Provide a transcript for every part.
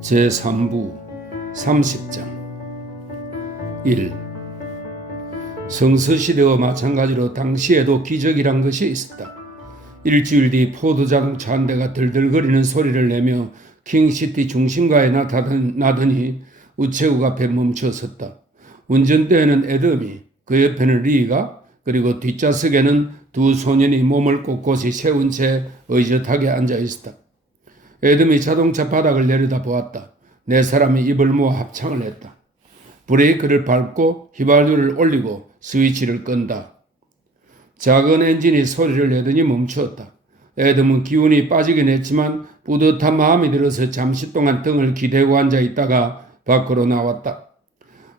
제3부 30장 1. 성서시대와 마찬가지로 당시에도 기적이란 것이 있었다. 일주일 뒤 포도자동차 한 대가 들들거리는 소리를 내며 킹시티 중심가에 나더니 우체국 앞에 멈춰섰다. 운전대에는 애덤이, 그 옆에는 리가, 그리고 뒷좌석에는 두 소년이 몸을 꼿꼿이 세운 채 의젓하게 앉아 있었다. 애덤이 자동차 바닥을 내려다보았다. 네 사람이 입을 모아 합창을 했다. 브레이크를 밟고 휘발유를 올리고 스위치를 끈다. 작은 엔진이 소리를 내더니 멈추었다. 애덤은 기운이 빠지긴 했지만 뿌듯한 마음이 들어서 잠시 동안 등을 기대고 앉아 있다가 밖으로 나왔다.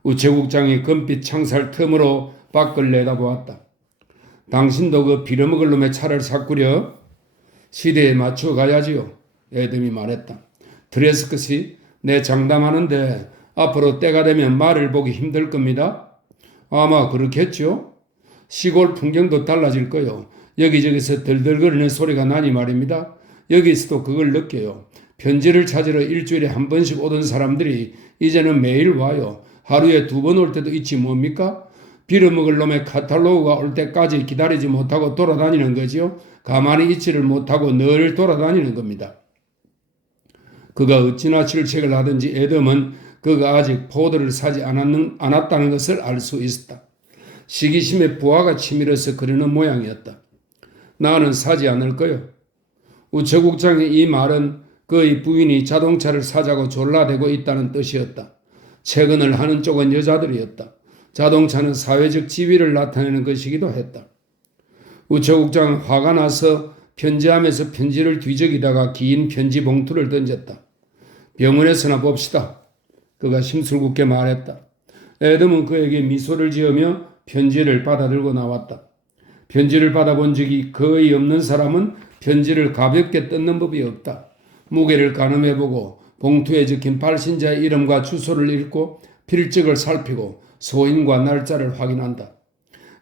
우체국장이 금빛 창살 틈으로 밖을 내다보았다. 당신도 그 빌어먹을 놈의 차를 샀구려? 시대에 맞춰 가야지요. 애덤이 말했다. 트레스컷이 내 장담하는데 앞으로 때가 되면 말을 보기 힘들 겁니다. 아마 그렇겠죠. 시골 풍경도 달라질 거요. 여기저기서 덜덜거리는 소리가 나니 말입니다. 여기서도 그걸 느껴요. 편지를 찾으러 일주일에 한 번씩 오던 사람들이 이제는 매일 와요. 하루에 2번 올 때도 있지 뭡니까? 빌어먹을 놈의 카탈로그가 올 때까지 기다리지 못하고 돌아다니는 거지요. 가만히 있지를 못하고 늘 돌아다니는 겁니다. 그가 어찌나 질책을 하든지 애덤은 그가 아직 포도를 사지 않았다는 것을 알 수 있었다. 시기심에 부하가 치밀어서 그러는 모양이었다. 나는 사지 않을 거요. 우체국장의 이 말은 그의 부인이 자동차를 사자고 졸라대고 있다는 뜻이었다. 채근을 하는 쪽은 여자들이었다. 자동차는 사회적 지위를 나타내는 것이기도 했다. 우체국장은 화가 나서 편지함에서 편지를 뒤적이다가 긴 편지 봉투를 던졌다. 병원에서나 봅시다. 그가 심술궂게 말했다. 애덤은 그에게 미소를 지으며 편지를 받아들고 나왔다. 편지를 받아본 적이 거의 없는 사람은 편지를 가볍게 뜯는 법이 없다. 무게를 가늠해보고 봉투에 적힌 발신자의 이름과 주소를 읽고 필적을 살피고 소인과 날짜를 확인한다.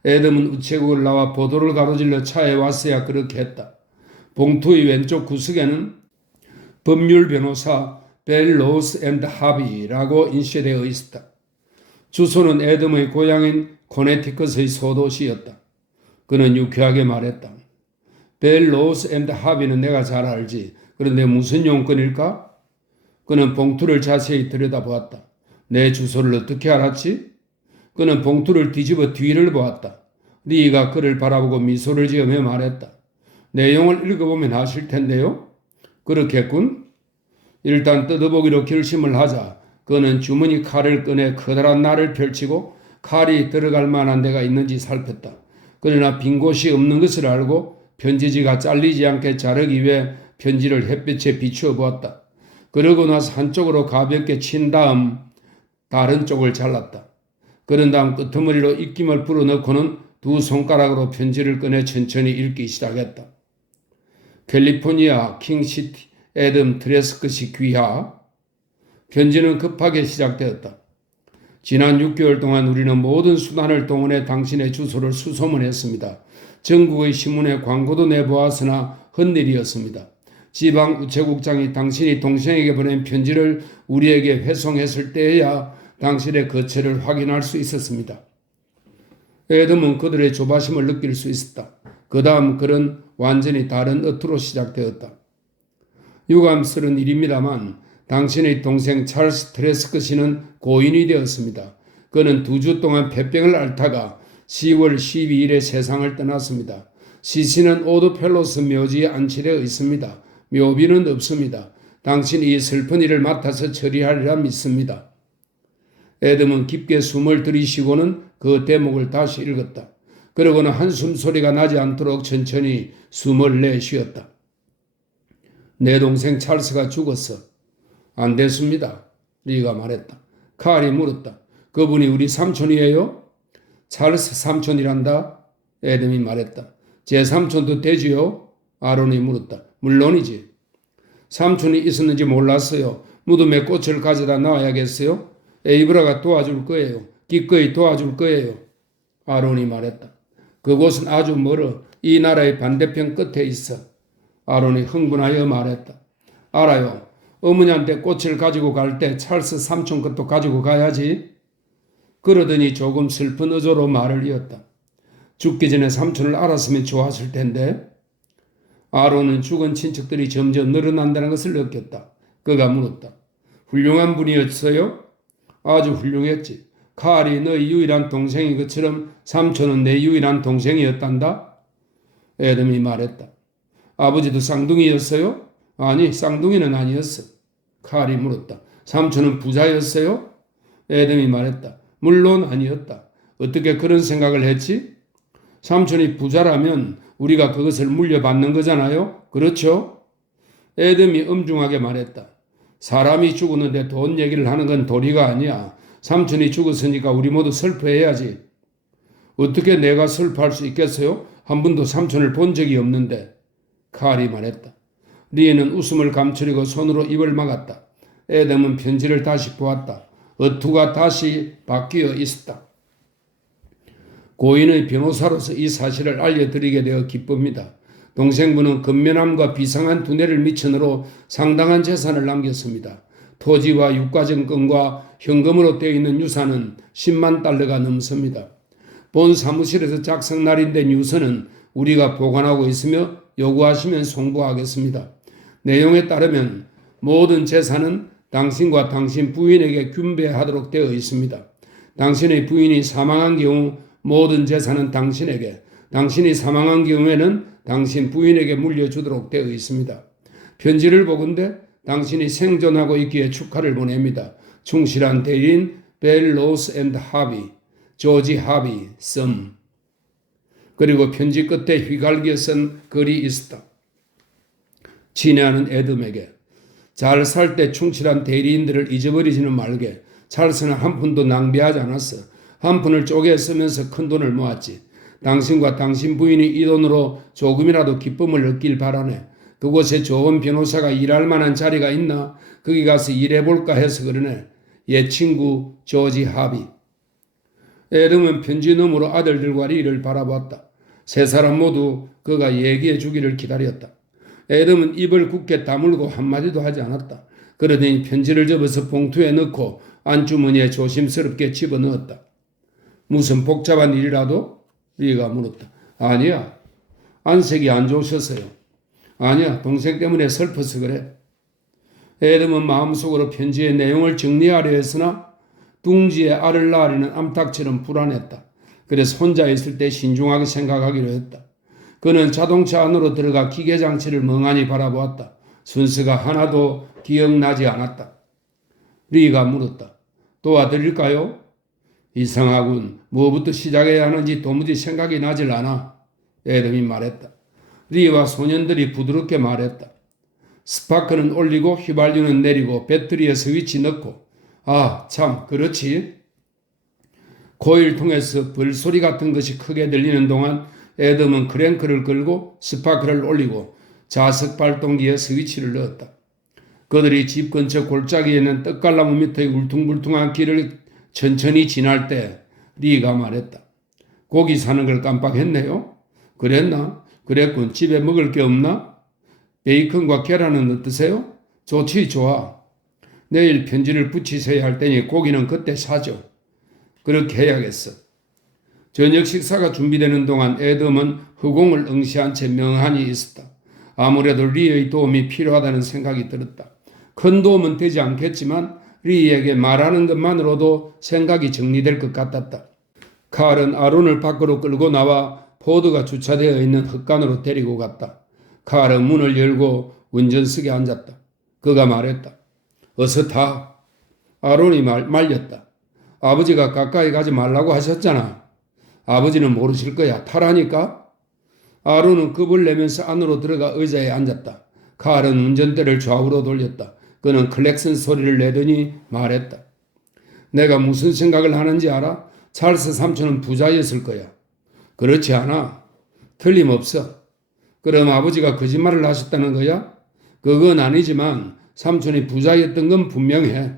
애덤은 우체국을 나와 보도를 가로질러 차에 왔어야 그렇게 했다. 봉투의 왼쪽 구석에는 법률 변호사 벨로우스 앤드 하비라고 인쇄되어 있었다. 주소는 애덤의 고향인 코네티컷의 소도시였다. 그는 유쾌하게 말했다. 벨로우스 앤드 하비는 내가 잘 알지. 그런데 무슨 용건일까? 그는 봉투를 자세히 들여다보았다. 내 주소를 어떻게 알았지? 그는 봉투를 뒤집어 뒤를 보았다. 리가 그를 바라보고 미소를 지으며 말했다. 내용을 읽어보면 아실 텐데요. 그렇겠군. 일단 뜯어보기로 결심을 하자. 그는 주머니 칼을 꺼내 커다란 날을 펼치고 칼이 들어갈 만한 데가 있는지 살폈다. 그러나 빈 곳이 없는 것을 알고 편지지가 잘리지 않게 자르기 위해 편지를 햇빛에 비추어 보았다. 그러고 나서 한쪽으로 가볍게 친 다음 다른 쪽을 잘랐다. 그런 다음 끄트머리로 입김을 불어넣고는 두 손가락으로 편지를 꺼내 천천히 읽기 시작했다. 캘리포니아 킹시티 애덤 트레스컷이 귀하. 편지는 급하게 시작되었다. 지난 6개월 동안 우리는 모든 수단을 동원해 당신의 주소를 수소문했습니다. 전국의 신문에 광고도 내보았으나 헛일이었습니다. 지방 우체국장이 당신이 동생에게 보낸 편지를 우리에게 회송했을 때에야 당신의 거처를 확인할 수 있었습니다. 애덤은 그들의 조바심을 느낄 수 있었다. 그 다음 글은 완전히 다른 어투로 시작되었다. 유감스러운 일입니다만 당신의 동생 찰스 트레스컷이는 고인이 되었습니다. 그는 2주 동안 폐병을 앓다가 10월 12일에 세상을 떠났습니다. 시신은 오드펠로스 묘지에 안치되어 있습니다. 묘비는 없습니다. 당신이 이 슬픈 일을 맡아서 처리하리라 믿습니다. 애덤은 깊게 숨을 들이쉬고는 그 대목을 다시 읽었다. 그러고는 한숨 소리가 나지 않도록 천천히 숨을 내쉬었다. 내 동생 찰스가 죽었어. 안 됐습니다. 리가 말했다. 칼이 물었다. 그분이 우리 삼촌이에요? 찰스 삼촌이란다. 애덤이 말했다. 제 삼촌도 되지요? 아론이 물었다. 물론이지. 삼촌이 있었는지 몰랐어요. 무덤에 꽃을 가져다 놔야겠어요? 에이브라가 도와줄 거예요. 기꺼이 도와줄 거예요. 아론이 말했다. 그곳은 아주 멀어. 이 나라의 반대편 끝에 있어. 아론이 흥분하여 말했다. 알아요. 어머니한테 꽃을 가지고 갈 때 찰스 삼촌 것도 가지고 가야지. 그러더니 조금 슬픈 어조로 말을 이었다. 죽기 전에 삼촌을 알았으면 좋았을 텐데. 아론은 죽은 친척들이 점점 늘어난다는 것을 느꼈다. 그가 물었다. 훌륭한 분이었어요? 아주 훌륭했지. 칼이 너희 유일한 동생인 것처럼 삼촌은 내 유일한 동생이었단다. 에덤이 말했다. 아버지도 쌍둥이였어요? 아니, 쌍둥이는 아니었어. 칼이 물었다. 삼촌은 부자였어요? 에덤이 말했다. 물론 아니었다. 어떻게 그런 생각을 했지? 삼촌이 부자라면 우리가 그것을 물려받는 거잖아요? 그렇죠? 에덤이 엄중하게 말했다. 사람이 죽었는데 돈 얘기를 하는 건 도리가 아니야. 삼촌이 죽었으니까 우리 모두 슬퍼해야지. 어떻게 내가 슬퍼할 수 있겠어요? 한 번도 삼촌을 본 적이 없는데. 칼이 말했다. 리에는 웃음을 감추려고 손으로 입을 막았다. 에덤은 편지를 다시 보았다. 어투가 다시 바뀌어 있었다. 고인의 변호사로서 이 사실을 알려드리게 되어 기쁩니다. 동생분은 근면함과 비상한 두뇌를 미천으로 상당한 재산을 남겼습니다. 토지와 유가증권과 현금으로 되어 있는 유산은 10만 달러가 넘습니다. 본 사무실에서 작성 날인된 유서는 우리가 보관하고 있으며 요구하시면 송부하겠습니다. 내용에 따르면 모든 재산은 당신과 당신 부인에게 분배하도록 되어 있습니다. 당신의 부인이 사망한 경우 모든 재산은 당신에게, 당신이 사망한 경우에는 당신 부인에게 물려주도록 되어 있습니다. 편지를 보건대 당신이 생존하고 있기에 축하를 보냅니다. 충실한 대리인 벨 로스 앤드 하비, 조지 하비, 썸. 그리고 편지 끝에 휘갈겨 쓴 글이 있었다. 친애하는 에덤에게 잘 살 때 충실한 대리인들을 잊어버리지는 말게. 찰스는 한 푼도 낭비하지 않았어. 한 푼을 쪼개 쓰면서 큰 돈을 모았지. 당신과 당신 부인이 이 돈으로 조금이라도 기쁨을 얻길 바라네. 그곳에 좋은 변호사가 일할 만한 자리가 있나? 거기 가서 일해볼까 해서 그러네. 옛 친구 조지 하비. 에덤은 편지 너머로 아들들과 리를 바라보았다. 세 사람 모두 그가 얘기해 주기를 기다렸다. 에덤은 입을 굳게 다물고 한마디도 하지 않았다. 그러더니 편지를 접어서 봉투에 넣고 안주머니에 조심스럽게 집어넣었다. 무슨 복잡한 일이라도? 리가 물었다. 아니야. 안색이 안 좋으셨어요. 아니야. 동생 때문에 슬퍼서 그래. 에덤은 마음속으로 편지의 내용을 정리하려 했으나 둥지에 알을 낳으려는 암탉처럼 불안했다. 그래서 혼자 있을 때 신중하게 생각하기로 했다. 그는 자동차 안으로 들어가 기계장치를 멍하니 바라보았다. 순서가 하나도 기억나지 않았다. 리가 물었다. 도와드릴까요? 이상하군. 뭐부터 시작해야 하는지 도무지 생각이 나질 않아. 에덤이 말했다. 리와 소년들이 부드럽게 말했다. 스파크는 올리고 휘발유는 내리고 배터리에 스위치 넣고. 아, 참, 그렇지. 코일통에서 벌소리 같은 것이 크게 들리는 동안 에덤은 크랭크를 걸고 스파크를 올리고 자석 발동기에 스위치를 넣었다. 그들이 집 근처 골짜기에 있는 떡갈나무 밑의 울퉁불퉁한 길을 천천히 지날 때 리가 말했다. 고기 사는 걸 깜빡했네요. 그랬나? 그랬군. 집에 먹을 게 없나? 베이컨과 계란은 어떠세요? 좋지, 좋아. 내일 편지를 붙이셔야 할 테니 고기는 그때 사죠. 그렇게 해야겠어. 저녁 식사가 준비되는 동안 에덤은 허공을 응시한 채 멍하니 있었다. 아무래도 리의 도움이 필요하다는 생각이 들었다. 큰 도움은 되지 않겠지만 리에게 말하는 것만으로도 생각이 정리될 것 같았다. 칼은 아론을 밖으로 끌고 나와 포드가 주차되어 있는 흙간으로 데리고 갔다. 칼은 문을 열고 운전석에 앉았다. 그가 말했다. 어서 타. 아론이 말렸다. 아버지가 가까이 가지 말라고 하셨잖아. 아버지는 모르실 거야. 타라니까. 아론은 겁을 내면서 안으로 들어가 의자에 앉았다. 칼은 운전대를 좌우로 돌렸다. 그는 클렉슨 소리를 내더니 말했다. 내가 무슨 생각을 하는지 알아? 찰스 삼촌은 부자였을 거야. 그렇지 않아. 틀림없어. 그럼 아버지가 거짓말을 하셨다는 거야? 그건 아니지만 삼촌이 부자였던 건 분명해.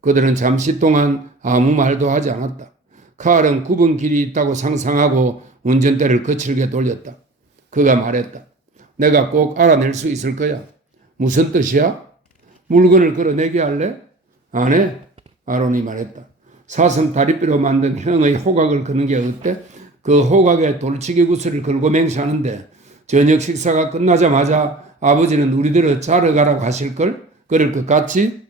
그들은 잠시 동안 아무 말도 하지 않았다. 칼은 굽은 길이 있다고 상상하고 운전대를 거칠게 돌렸다. 그가 말했다. 내가 꼭 알아낼 수 있을 거야. 무슨 뜻이야? 물건을 끌어내게 할래? 안 해. 아론이 말했다. 사슴 다리뼈로 만든 형의 호각을 그는 게 어때? 그 호각에 돌치기 구슬을 걸고 맹세하는데 저녁 식사가 끝나자마자 아버지는 우리들을 자러 가라고 하실걸? 그럴 것 같지?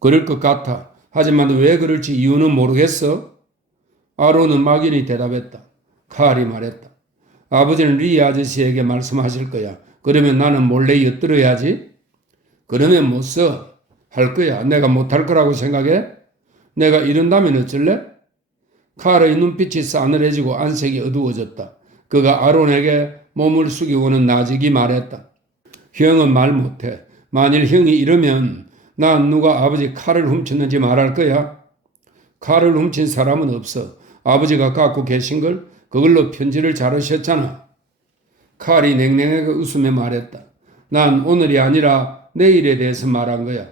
그럴 것 같아. 하지만 왜 그럴지 이유는 모르겠어. 아론은 막연히 대답했다. 칼이 말했다. 아버지는 리 아저씨에게 말씀하실 거야. 그러면 나는 몰래 엿들어야지. 그러면 못 써. 할 거야. 내가 못할 거라고 생각해? 내가 이런다면 어쩔래? 칼의 눈빛이 싸늘해지고 안색이 어두워졌다. 그가 아론에게 몸을 숙이고는 나직이 말했다. 형은 말 못해. 만일 형이 이러면 난 누가 아버지 칼을 훔쳤는지 말할 거야. 칼을 훔친 사람은 없어. 아버지가 갖고 계신 걸 그걸로 편지를 자르셨잖아. 칼이 냉랭하게 웃으며 말했다. 난 오늘이 아니라 내일에 대해서 말한 거야.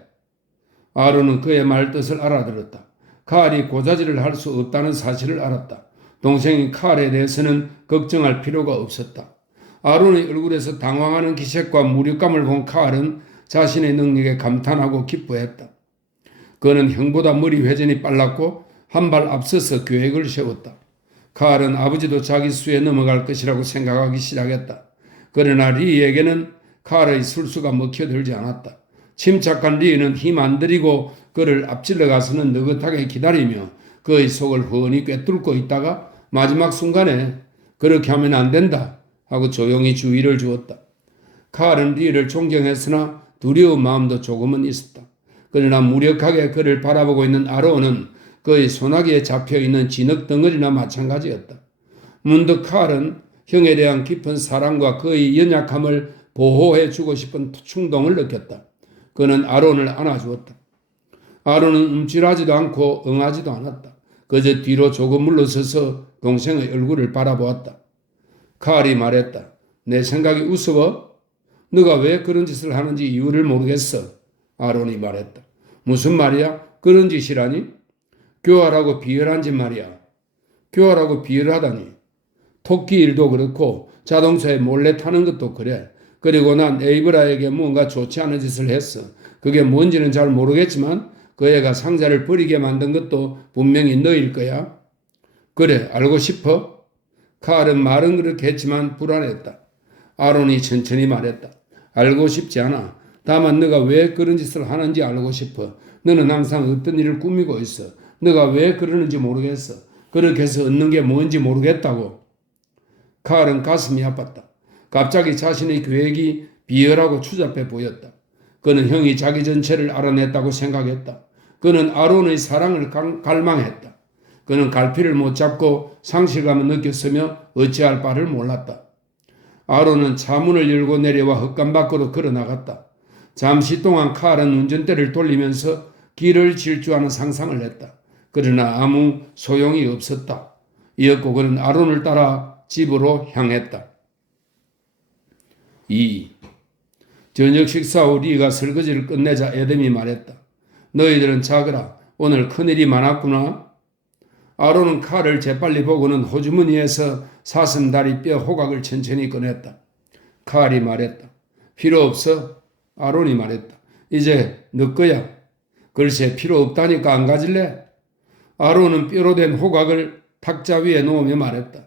아론은 그의 말뜻을 알아들었다. 칼이 고자질을 할 수 없다는 사실을 알았다. 동생인 칼에 대해서는 걱정할 필요가 없었다. 아론의 얼굴에서 당황하는 기색과 무력감을 본 칼은 자신의 능력에 감탄하고 기뻐했다. 그는 형보다 머리 회전이 빨랐고 한 발 앞서서 계획을 세웠다. 칼은 아버지도 자기 수에 넘어갈 것이라고 생각하기 시작했다. 그러나 리에게는 칼의 술수가 먹혀들지 않았다. 침착한 리는 힘 안 들이고 그를 앞질러 가서는 느긋하게 기다리며 그의 속을 훤히 꿰뚫고 있다가 마지막 순간에 그렇게 하면 안 된다 하고 조용히 주의를 주었다. 칼은 리를 존경했으나 두려운 마음도 조금은 있었다. 그러나 무력하게 그를 바라보고 있는 아론은 그의 소나기에 잡혀있는 진흙 덩어리나 마찬가지였다. 문득 칼은 형에 대한 깊은 사랑과 그의 연약함을 보호해 주고 싶은 충동을 느꼈다. 그는 아론을 안아주었다. 아론은 움찔하지도 않고 응하지도 않았다. 그저 뒤로 조금 물러서서 동생의 얼굴을 바라보았다. 칼이 말했다. 내 생각이 우스워? 너가 왜 그런 짓을 하는지 이유를 모르겠어. 아론이 말했다. 무슨 말이야? 그런 짓이라니? 교활하고 비열한 짓 말이야. 교활하고 비열하다니. 토끼 일도 그렇고 자동차에 몰래 타는 것도 그래. 그리고 난 에이브라에게 뭔가 좋지 않은 짓을 했어. 그게 뭔지는 잘 모르겠지만 그 애가 상자를 버리게 만든 것도 분명히 너일 거야. 그래, 알고 싶어? 칼은 말은 그렇게 했지만 불안했다. 아론이 천천히 말했다. 알고 싶지 않아. 다만 너가 왜 그런 짓을 하는지 알고 싶어. 너는 항상 어떤 일을 꾸미고 있어. 너가 왜 그러는지 모르겠어. 그렇게 해서 얻는 게 뭔지 모르겠다고. 칼은 가슴이 아팠다. 갑자기 자신의 계획이 비열하고 추잡해 보였다. 그는 형이 자기 전체를 알아냈다고 생각했다. 그는 아론의 사랑을 갈망했다. 그는 갈피를 못 잡고 상실감을 느꼈으며 어찌할 바를 몰랐다. 아론은 차문을 열고 내려와 헛간 밖으로 걸어나갔다. 잠시 동안 칼은 운전대를 돌리면서 길을 질주하는 상상을 했다. 그러나 아무 소용이 없었다. 이었고 그는 아론을 따라 집으로 향했다. 2. 저녁 식사 후 리가 설거지를 끝내자 에돔이 말했다. 너희들은 자거라. 오늘 큰일이 많았구나. 아론은 칼을 재빨리 보고는 호주머니에서 사슴다리 뼈 호각을 천천히 꺼냈다. 칼이 말했다. 필요 없어. 아론이 말했다. 이제 너 거야. 글쎄 필요 없다니까 안 가질래? 아론은 뼈로 된 호각을 탁자 위에 놓으며 말했다.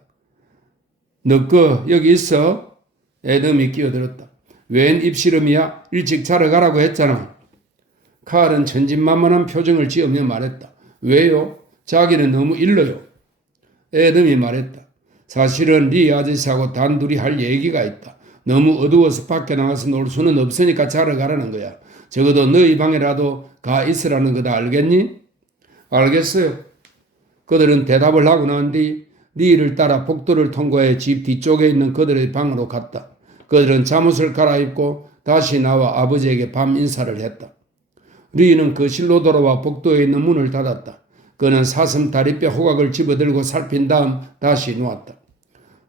너 거 여기 있어? 에돔이 끼어들었다. 웬 입씨름이야? 일찍 자러 가라고 했잖아. 칼은 천진만만한 표정을 지으며 말했다. 왜요? 자기는 너무 일러요. 에돔이 말했다. 사실은 리 아저씨하고 단둘이 할 얘기가 있다. 너무 어두워서 밖에 나가서 놀 수는 없으니까 자러 가라는 거야. 적어도 너희 방에라도 가 있으라는 거다. 알겠니? 알겠어요. 그들은 대답을 하고 난 뒤 리를 따라 복도를 통과해 집 뒤쪽에 있는 그들의 방으로 갔다. 그들은 잠옷을 갈아입고 다시 나와 아버지에게 밤 인사를 했다. 리는 거실로 돌아와 복도에 있는 문을 닫았다. 그는 사슴 다리뼈 호각을 집어들고 살핀 다음 다시 놓았다.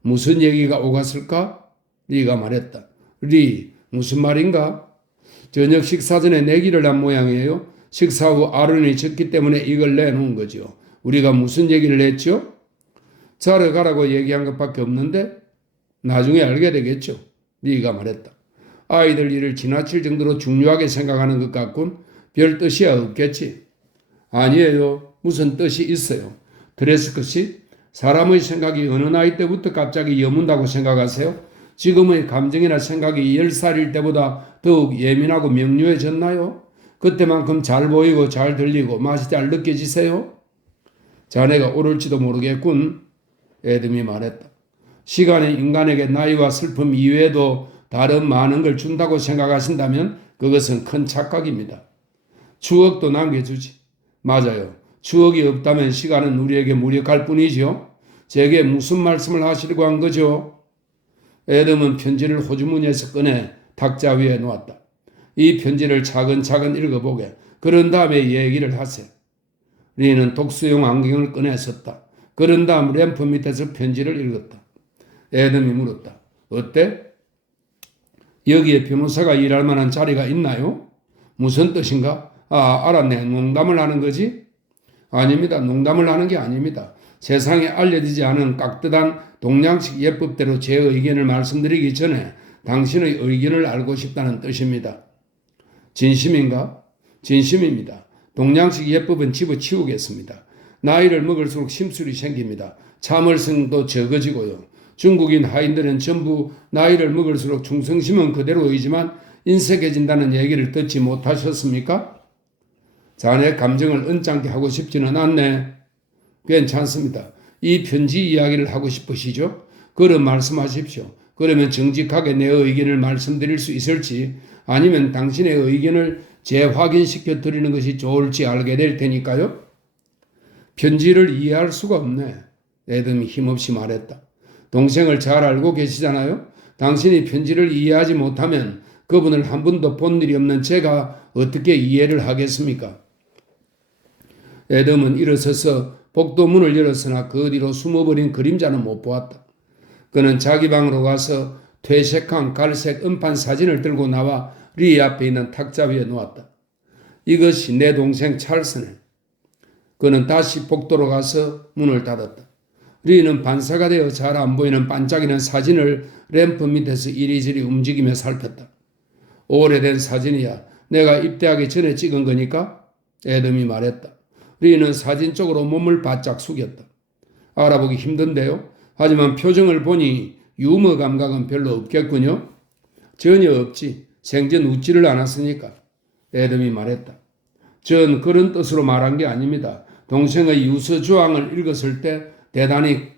무슨 얘기가 오갔을까? 리가 말했다. 리, 무슨 말인가? 저녁 식사 전에 내기를 한 모양이에요. 식사 후 아론이 졌기 때문에 이걸 내놓은 거죠. 우리가 무슨 얘기를 했죠? 자러 가라고 얘기한 것밖에 없는데 나중에 알게 되겠죠. 리가 말했다. 아이들 일을 지나칠 정도로 중요하게 생각하는 것 같군. 별 뜻이야 없겠지. 아니에요. 무슨 뜻이 있어요. 드레스컷이 사람의 생각이 어느 나이 때부터 갑자기 여문다고 생각하세요? 지금의 감정이나 생각이 10살일 때보다 더욱 예민하고 명료해졌나요? 그때만큼 잘 보이고 잘 들리고 맛이 잘 느껴지세요? 자네가 옳을지도 모르겠군. 에덤이 말했다. 시간이 인간에게 나이와 슬픔 이외에도 다른 많은 걸 준다고 생각하신다면 그것은 큰 착각입니다. 추억도 남겨주지. 맞아요. 추억이 없다면 시간은 우리에게 무력할 뿐이지요. 제게 무슨 말씀을 하시려고 한 거죠? 에덤은 편지를 호주머니에서 꺼내 탁자 위에 놓았다. 이 편지를 차근차근 읽어보게. 그런 다음에 얘기를 하세요. 리는 독서용 안경을 꺼내 썼다. 그런 다음 램프 밑에서 편지를 읽었다. 에덤이 물었다. 어때? 여기에 변호사가 일할 만한 자리가 있나요? 무슨 뜻인가? 알았네. 농담을 하는 거지? 아닙니다. 농담을 하는 게 아닙니다. 세상에 알려지지 않은 깍듯한 동양식 예법대로 제 의견을 말씀드리기 전에 당신의 의견을 알고 싶다는 뜻입니다. 진심인가? 진심입니다. 동양식 예법은 집어치우겠습니다. 나이를 먹을수록 심술이 생깁니다. 참을성도 적어지고요. 중국인 하인들은 전부 나이를 먹을수록 충성심은 그대로이지만 인색해진다는 얘기를 듣지 못하셨습니까? 자네 감정을 언짢게 하고 싶지는 않네. 괜찮습니다. 이 편지 이야기를 하고 싶으시죠? 그럼 말씀하십시오. 그러면 정직하게 내 의견을 말씀드릴 수 있을지 아니면 당신의 의견을 재확인시켜 드리는 것이 좋을지 알게 될 테니까요. 편지를 이해할 수가 없네. 에덤이 힘없이 말했다. 동생을 잘 알고 계시잖아요. 당신이 편지를 이해하지 못하면 그분을 한 번도 본 일이 없는 제가 어떻게 이해를 하겠습니까? 에덤은 일어서서 복도문을 열었으나 그 뒤로 숨어버린 그림자는 못 보았다. 그는 자기 방으로 가서 퇴색한 갈색 음판 사진을 들고 나와 리 앞에 있는 탁자 위에 놓았다. 이것이 내 동생 찰스네. 그는 다시 복도로 가서 문을 닫았다. 리는 반사가 되어 잘 안 보이는 반짝이는 사진을 램프 밑에서 이리저리 움직이며 살폈다. 오래된 사진이야. 내가 입대하기 전에 찍은 거니까? 에덤이 말했다. 리는 사진 쪽으로 몸을 바짝 숙였다. 알아보기 힘든데요. 하지만 표정을 보니 유머 감각은 별로 없겠군요. 전혀 없지. 생전 웃지를 않았으니까. 에덤이 말했다. 전 그런 뜻으로 말한 게 아닙니다. 동생의 유서주항을 읽었을 때 대단히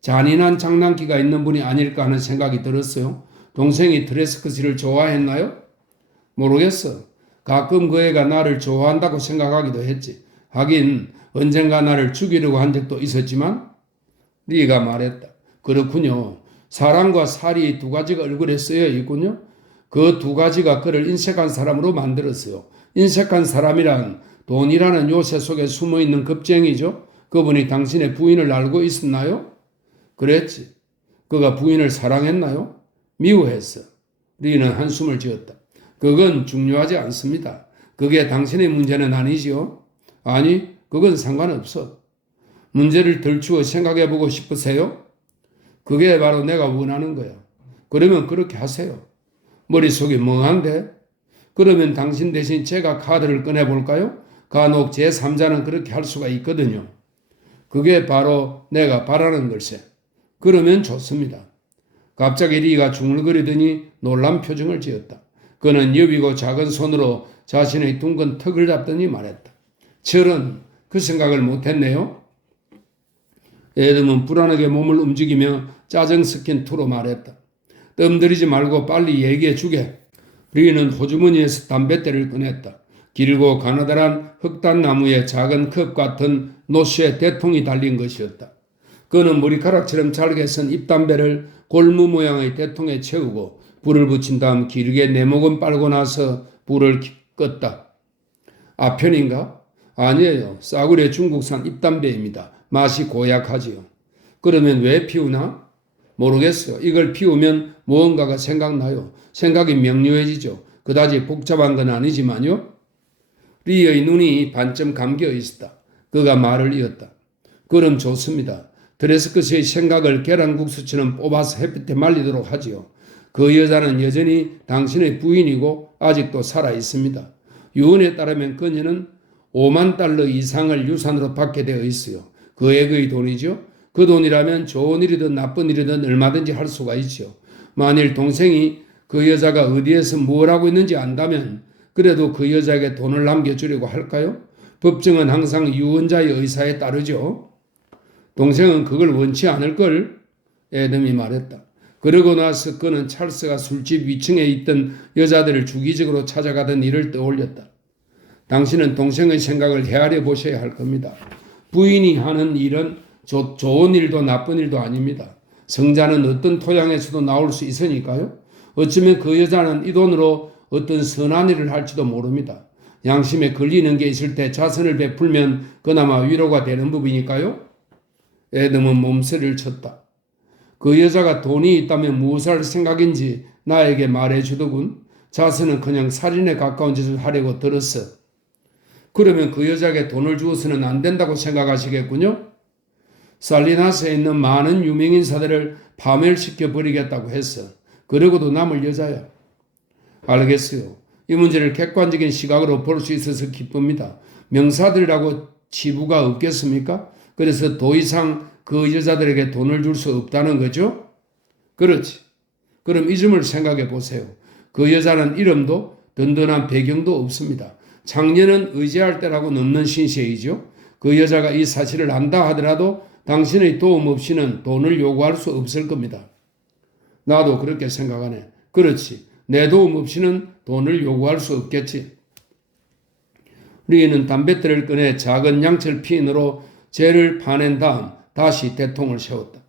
잔인한 장난기가 있는 분이 아닐까 하는 생각이 들었어요. 동생이 드레스컷을 좋아했나요? 모르겠어. 가끔 그 애가 나를 좋아한다고 생각하기도 했지. 하긴 언젠가 나를 죽이려고 한 적도 있었지만 리가 말했다. 그렇군요. 사랑과 살이 두 가지가 얼굴에 쓰여 있군요. 그 두 가지가 그를 인색한 사람으로 만들었어요. 인색한 사람이란 돈이라는 요새 속에 숨어있는 겁쟁이죠. 그분이 당신의 부인을 알고 있었나요? 그랬지. 그가 부인을 사랑했나요? 미워했어. 리는 한숨을 지었다. 그건 중요하지 않습니다. 그게 당신의 문제는 아니지요? 아니, 그건 상관없어. 문제를 덜추어 생각해보고 싶으세요? 그게 바로 내가 원하는 거야. 그러면 그렇게 하세요. 머릿속이 멍한데? 그러면 당신 대신 제가 카드를 꺼내볼까요? 간혹 제3자는 그렇게 할 수가 있거든요. 그게 바로 내가 바라는 걸세. 그러면 좋습니다. 갑자기 리가 중얼거리더니 놀란 표정을 지었다. 그는 여비고 작은 손으로 자신의 둥근 턱을 잡더니 말했다. 저런 그 생각을 못했네요. 에덤은 불안하게 몸을 움직이며 짜증 섞인 투로 말했다. 뜸들이지 말고 빨리 얘기해 주게. 리는 호주머니에서 담뱃대를 꺼냈다. 길고 가느다란 흑단나무에 작은 컵 같은 노쇠 대통이 달린 것이었다. 그는 머리카락처럼 잘게 선 잎담배를 골무 모양의 대통에 채우고 불을 붙인 다음 길게 네모금 빨고 나서 불을 껐다. 아편인가? 아니에요. 싸구려 중국산 잎담배입니다. 맛이 고약하지요. 그러면 왜 피우나? 모르겠어요. 이걸 피우면 무언가가 생각나요. 생각이 명료해지죠. 그다지 복잡한 건 아니지만요. 리의 눈이 반쯤 감겨 있었다. 그가 말을 이었다. 그럼 좋습니다. 드레스컷의 생각을 계란국수처럼 뽑아서 햇빛에 말리도록 하지요. 그 여자는 여전히 당신의 부인이고 아직도 살아 있습니다. 유언에 따르면 그녀는 5만 달러 이상을 유산으로 받게 되어 있어요. 그 액의 돈이죠. 그 돈이라면 좋은 일이든 나쁜 일이든 얼마든지 할 수가 있죠. 만일 동생이 그 여자가 어디에서 뭘 하고 있는지 안다면 그래도 그 여자에게 돈을 남겨주려고 할까요? 법정은 항상 유언자의 의사에 따르죠. 동생은 그걸 원치 않을 걸 애덤이 말했다. 그러고 나서 그는 찰스가 술집 위층에 있던 여자들을 주기적으로 찾아가던 일을 떠올렸다. 당신은 동생의 생각을 헤아려 보셔야 할 겁니다. 부인이 하는 일은 좋은 일도 나쁜 일도 아닙니다. 성자는 어떤 토양에서도 나올 수 있으니까요. 어쩌면 그 여자는 이 돈으로 어떤 선한 일을 할지도 모릅니다. 양심에 걸리는 게 있을 때 자선을 베풀면 그나마 위로가 되는 법이니까요. 애덤은 몸서리를 쳤다. 그 여자가 돈이 있다면 무엇을 할 생각인지 나에게 말해주더군. 자선은 그냥 살인에 가까운 짓을 하려고 들었어. 그러면 그 여자에게 돈을 주어서는 안 된다고 생각하시겠군요. 살리나스에 있는 많은 유명인사들을 파멸시켜 버리겠다고 했어. 그러고도 남을 여자야. 알겠어요. 이 문제를 객관적인 시각으로 볼 수 있어서 기쁩니다. 명사들이라고 치부가 없겠습니까? 그래서 더 이상 그 여자들에게 돈을 줄 수 없다는 거죠? 그렇지. 그럼 이 점을 생각해 보세요. 그 여자는 이름도 든든한 배경도 없습니다. 장년은 의지할 때라고 넘는 신세이죠. 그 여자가 이 사실을 안다 하더라도 당신의 도움 없이는 돈을 요구할 수 없을 겁니다. 나도 그렇게 생각하네. 그렇지. 내 도움 없이는 돈을 요구할 수 없겠지. 리에는 담뱃대를 꺼내 작은 양철 피인으로 재를 파낸 다음 다시 대통을 세웠다.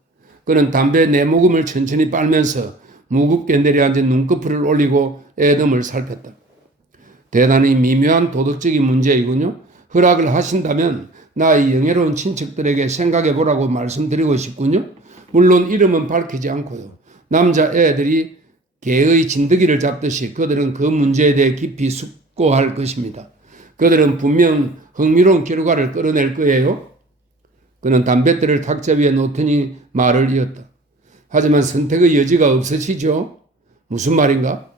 그는 담배 내모금을 천천히 빨면서 무겁게 내려앉은 눈꺼풀을 올리고 애덤을 살폈다. 대단히 미묘한 도덕적인 문제이군요. 허락을 하신다면 나의 영예로운 친척들에게 생각해 보라고 말씀드리고 싶군요. 물론 이름은 밝히지 않고요. 남자 애들이 개의 진드기를 잡듯이 그들은 그 문제에 대해 깊이 숙고할 것입니다. 그들은 분명 흥미로운 결과를 끌어낼 거예요. 그는 담뱃대를 탁자 위에 놓더니 말을 이었다. 하지만 선택의 여지가 없으시죠? 무슨 말인가?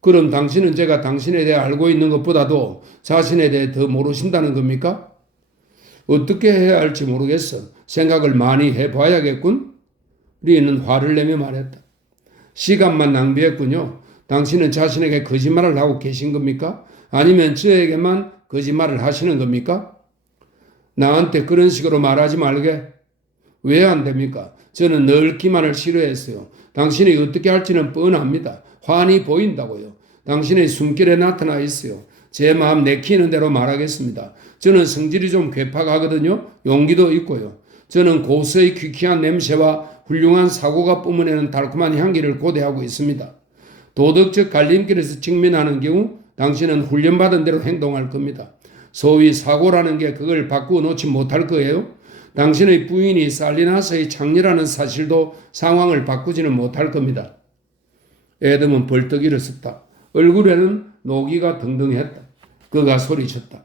그럼 당신은 제가 당신에 대해 알고 있는 것보다도 자신에 대해 더 모르신다는 겁니까? 어떻게 해야 할지 모르겠어. 생각을 많이 해봐야겠군. 리는 화를 내며 말했다. 시간만 낭비했군요. 당신은 자신에게 거짓말을 하고 계신 겁니까? 아니면 저에게만 거짓말을 하시는 겁니까? 나한테 그런 식으로 말하지 말게. 왜 안 됩니까? 저는 늘 기만을 싫어했어요. 당신이 어떻게 할지는 뻔합니다. 환히 보인다고요. 당신의 숨결에 나타나 있어요. 제 마음 내키는 대로 말하겠습니다. 저는 성질이 좀 괴팍하거든요. 용기도 있고요. 저는 고수의 귀쾌한 냄새와 훌륭한 사고가 뿜어내는 달콤한 향기를 고대하고 있습니다. 도덕적 갈림길에서 직면하는 경우 당신은 훈련받은 대로 행동할 겁니다. 소위 사고라는 게 그걸 바꾸어 놓지 못할 거예요. 당신의 부인이 살리나스의 장녀라는 사실도 상황을 바꾸지는 못할 겁니다. 애덤은 벌떡 일어섰다. 얼굴에는 노기가 등등했다. 그가 소리쳤다.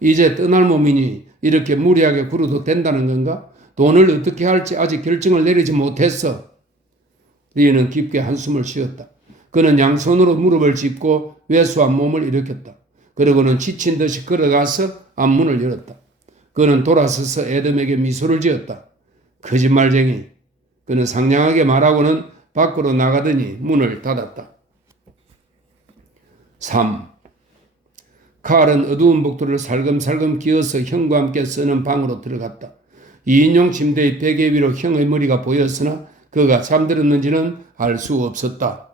이제 떠날 몸이니 이렇게 무리하게 굴어도 된다는 건가? 돈을 어떻게 할지 아직 결정을 내리지 못했어. 리는 깊게 한숨을 쉬었다. 그는 양손으로 무릎을 짚고 왜소한 몸을 일으켰다. 그러고는 지친 듯이 걸어가서 앞문을 열었다. 그는 돌아서서 애덤에게 미소를 지었다. 거짓말쟁이. 그는 상냥하게 말하고는 밖으로 나가더니 문을 닫았다. 3. 칼은 어두운 복도를 살금살금 기어서 형과 함께 쓰는 방으로 들어갔다. 2인용 침대의 베개 위로 형의 머리가 보였으나 그가 잠들었는지는 알 수 없었다.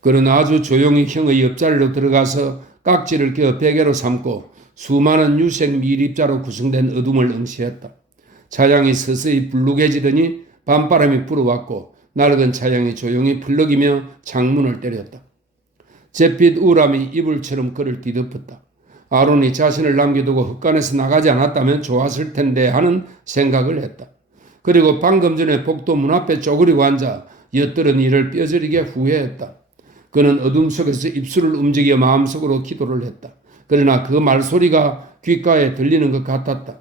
그는 아주 조용히 형의 옆자리로 들어가서 깍지를 껴 베개로 삼고 수많은 유색 밀입자로 구성된 어둠을 응시했다. 차양이 서서히 불룩해지더니 밤바람이 불어왔고 낡은 차양이 조용히 풀럭이며 창문을 때렸다. 잿빛 우람이 이불처럼 그를 뒤덮었다. 아론이 자신을 남겨두고 헛간에서 나가지 않았다면 좋았을 텐데 하는 생각을 했다. 그리고 방금 전에 복도 문 앞에 쪼그리고 앉아 엿들은 일을 뼈저리게 후회했다. 그는 어둠 속에서 입술을 움직여 마음속으로 기도를 했다. 그러나 그 말소리가 귓가에 들리는 것 같았다.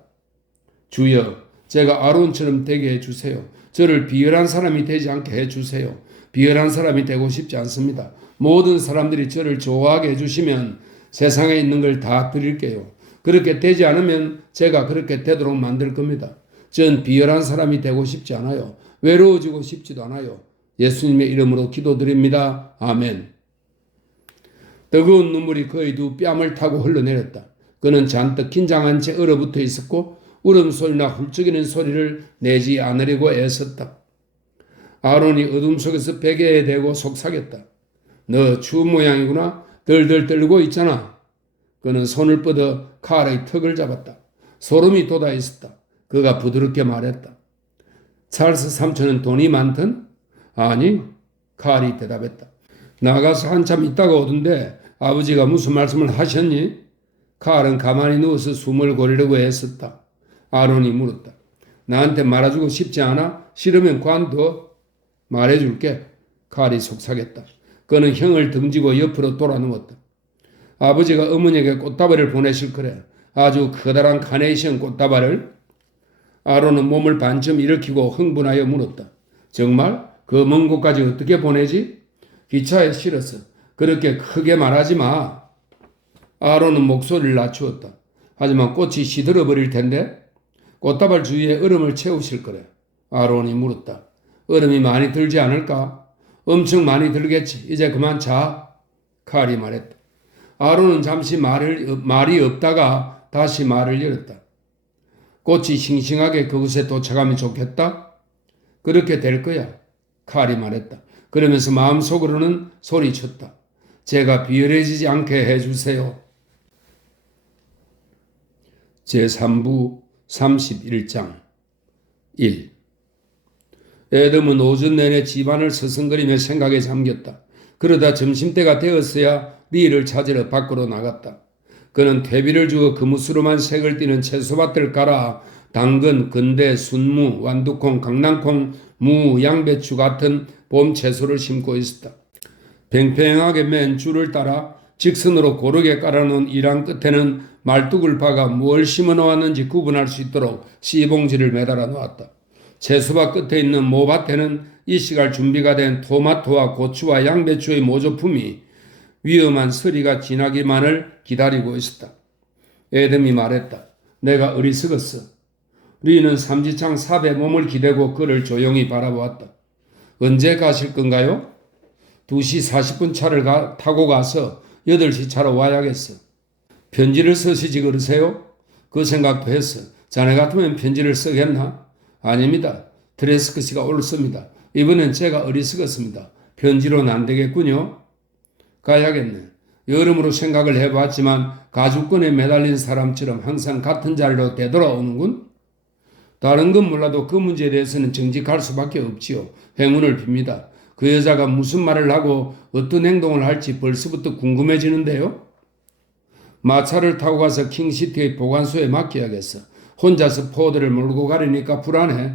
주여, 제가 아론처럼 되게 해주세요. 저를 비열한 사람이 되지 않게 해주세요. 비열한 사람이 되고 싶지 않습니다. 모든 사람들이 저를 좋아하게 해주시면 세상에 있는 걸 다 드릴게요. 그렇게 되지 않으면 제가 그렇게 되도록 만들 겁니다. 전 비열한 사람이 되고 싶지 않아요. 외로워지고 싶지도 않아요. 예수님의 이름으로 기도드립니다. 아멘. 뜨거운 눈물이 그의 두 뺨을 타고 흘러내렸다. 그는 잔뜩 긴장한 채 얼어붙어 있었고 울음소리나 훌쩍이는 소리를 내지 않으려고 애썼다. 아론이 어둠 속에서 베개에 대고 속삭였다. 너 추운 모양이구나. 덜덜 떨고 있잖아. 그는 손을 뻗어 칼의 턱을 잡았다. 소름이 돋아 있었다. 그가 부드럽게 말했다. 찰스 삼촌은 돈이 많든? 아니, 칼이 대답했다. 나가서 한참 있다가 오던데 아버지가 무슨 말씀을 하셨니? 칼은 가만히 누워서 숨을 고르려고 애썼다. 아론이 물었다. 나한테 말해주고 싶지 않아? 싫으면 관둬. 말해줄게. 칼이 속삭였다. 그는 형을 등지고 옆으로 돌아 누웠다. 아버지가 어머니에게 꽃다발을 보내실 거래. 아주 커다란 카네이션 꽃다발을. 아론은 몸을 반쯤 일으키고 흥분하여 물었다. 정말? 그 먼 곳까지 어떻게 보내지? 기차에 실었어. 그렇게 크게 말하지 마. 아론은 목소리를 낮추었다. 하지만 꽃이 시들어 버릴 텐데 꽃다발 주위에 얼음을 채우실 거래. 아론이 물었다. 얼음이 많이 들지 않을까? 엄청 많이 들겠지. 이제 그만 자. 칼이 말했다. 아론은 잠시 말이 없다가 다시 말을 열었다. 꽃이 싱싱하게 그곳에 도착하면 좋겠다? 그렇게 될 거야. 칼이 말했다. 그러면서 마음속으로는 소리쳤다. 제가 비열해지지 않게 해주세요. 제3부 31장 1. 에돔은 오전 내내 집안을 서성거리며 생각에 잠겼다. 그러다 점심때가 되었어야 리를 찾으러 밖으로 나갔다. 그는 퇴비를 주어 그무스름한 색을 띠는 채소밭을 갈아 당근, 건대, 순무, 완두콩, 강낭콩, 무, 양배추 같은 봄 채소를 심고 있었다. 팽팽하게 맨 줄을 따라 직선으로 고르게 깔아놓은 이랑 끝에는 말뚝을 박아 무엇을 심어놓았는지 구분할 수 있도록 씨봉지를 매달아 놓았다. 채소밭 끝에 있는 모밭에는 이식할 준비가 된 토마토와 고추와 양배추의 모조품이 위험한 서리가 지나기만을 기다리고 있었다. 에돔이 말했다. 내가 어리석었어. 리는 삼지창 삽에 몸을 기대고 그를 조용히 바라보았다. 언제 가실 건가요? 2시 40분 차를 타고 가서 8시 차로 와야겠어. 편지를 쓰시지 그러세요? 그 생각도 했어. 자네 같으면 편지를 쓰겠나? 아닙니다. 드레스크시가 옳습니다. 이번엔 제가 어리석었습니다. 편지로는 안 되겠군요. 가야겠네. 여러모로 생각을 해봤지만 가죽끈에 매달린 사람처럼 항상 같은 자리로 되돌아오는군. 다른 건 몰라도 그 문제에 대해서는 정직할 수밖에 없지요. 행운을 빕니다. 그 여자가 무슨 말을 하고 어떤 행동을 할지 벌써부터 궁금해지는데요. 마차를 타고 가서 킹시티의 보관소에 맡겨야겠어. 혼자서 포드를 몰고 가려니까 불안해.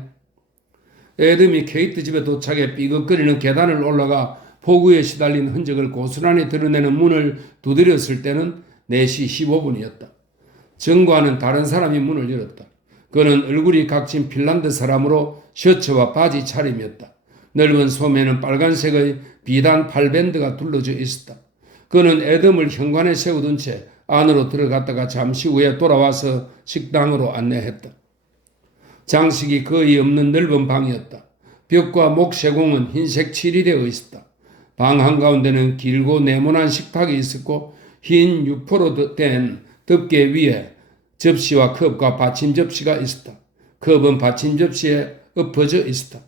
에돔이 케이트 집에 도착해 삐걱거리는 계단을 올라가 폭우에 시달린 흔적을 고스란히 드러내는 문을 두드렸을 때는 4시 15분이었다. 정과는 다른 사람이 문을 열었다. 그는 얼굴이 각진 핀란드 사람으로 셔츠와 바지 차림이었다. 넓은 소매는 빨간색의 비단 팔밴드가 둘러져 있었다. 그는 에돔을 현관에 세우던 채 안으로 들어갔다가 잠시 후에 돌아와서 식당으로 안내했다. 장식이 거의 없는 넓은 방이었다. 벽과 목쇠공은 흰색 칠이 되어 있었다. 방 한가운데는 길고 네모난 식탁이 있었고 흰 유포로 된 덮개 위에 접시와 컵과 받침 접시가 있었다. 컵은 받침 접시에 엎어져 있었다.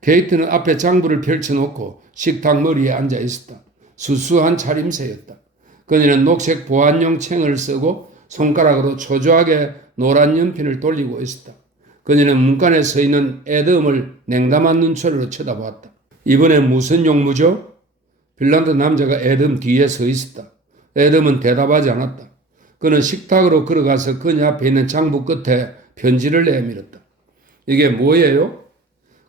케이트는 앞에 장부를 펼쳐놓고 식탁 머리에 앉아 있었다. 수수한 차림새였다. 그녀는 녹색 보안용 챙을 쓰고 손가락으로 초조하게 노란 연필을 돌리고 있었다. 그녀는 문간에 서 있는 에돔을 냉담한 눈초리로 쳐다보았다. 이번엔 무슨 용무죠? 핀란드 남자가 에돔 뒤에 서 있었다. 에돔은 대답하지 않았다. 그는 식탁으로 걸어가서 그녀 앞에 있는 장부 끝에 편지를 내밀었다. 이게 뭐예요?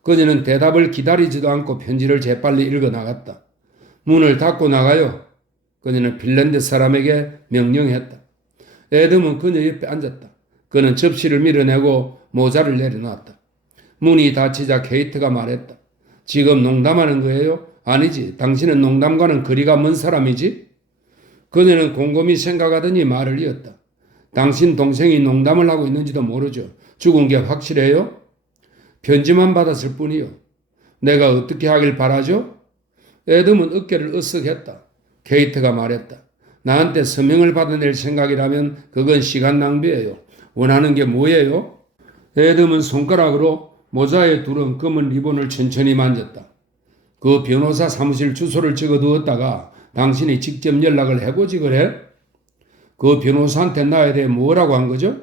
그녀는 대답을 기다리지도 않고 편지를 재빨리 읽어나갔다. 문을 닫고 나가요. 그녀는 핀란드 사람에게 명령했다. 에돔은 그녀 옆에 앉았다. 그는 접시를 밀어내고 모자를 내려놨다. 문이 닫히자 케이트가 말했다. 지금 농담하는 거예요? 아니지. 당신은 농담과는 거리가 먼 사람이지? 그녀는 곰곰이 생각하더니 말을 이었다. 당신 동생이 농담을 하고 있는지도 모르죠. 죽은 게 확실해요? 편지만 받았을 뿐이요. 내가 어떻게 하길 바라죠? 애덤은 어깨를 으쓱했다. 케이트가 말했다. 나한테 서명을 받아낼 생각이라면 그건 시간 낭비예요. 원하는 게 뭐예요? 애덤은 손가락으로 모자에 두른 검은 리본을 천천히 만졌다. 그 변호사 사무실 주소를 적어두었다가 당신이 직접 연락을 해보지 그래? 그 변호사한테 나에 대해 뭐라고 한 거죠?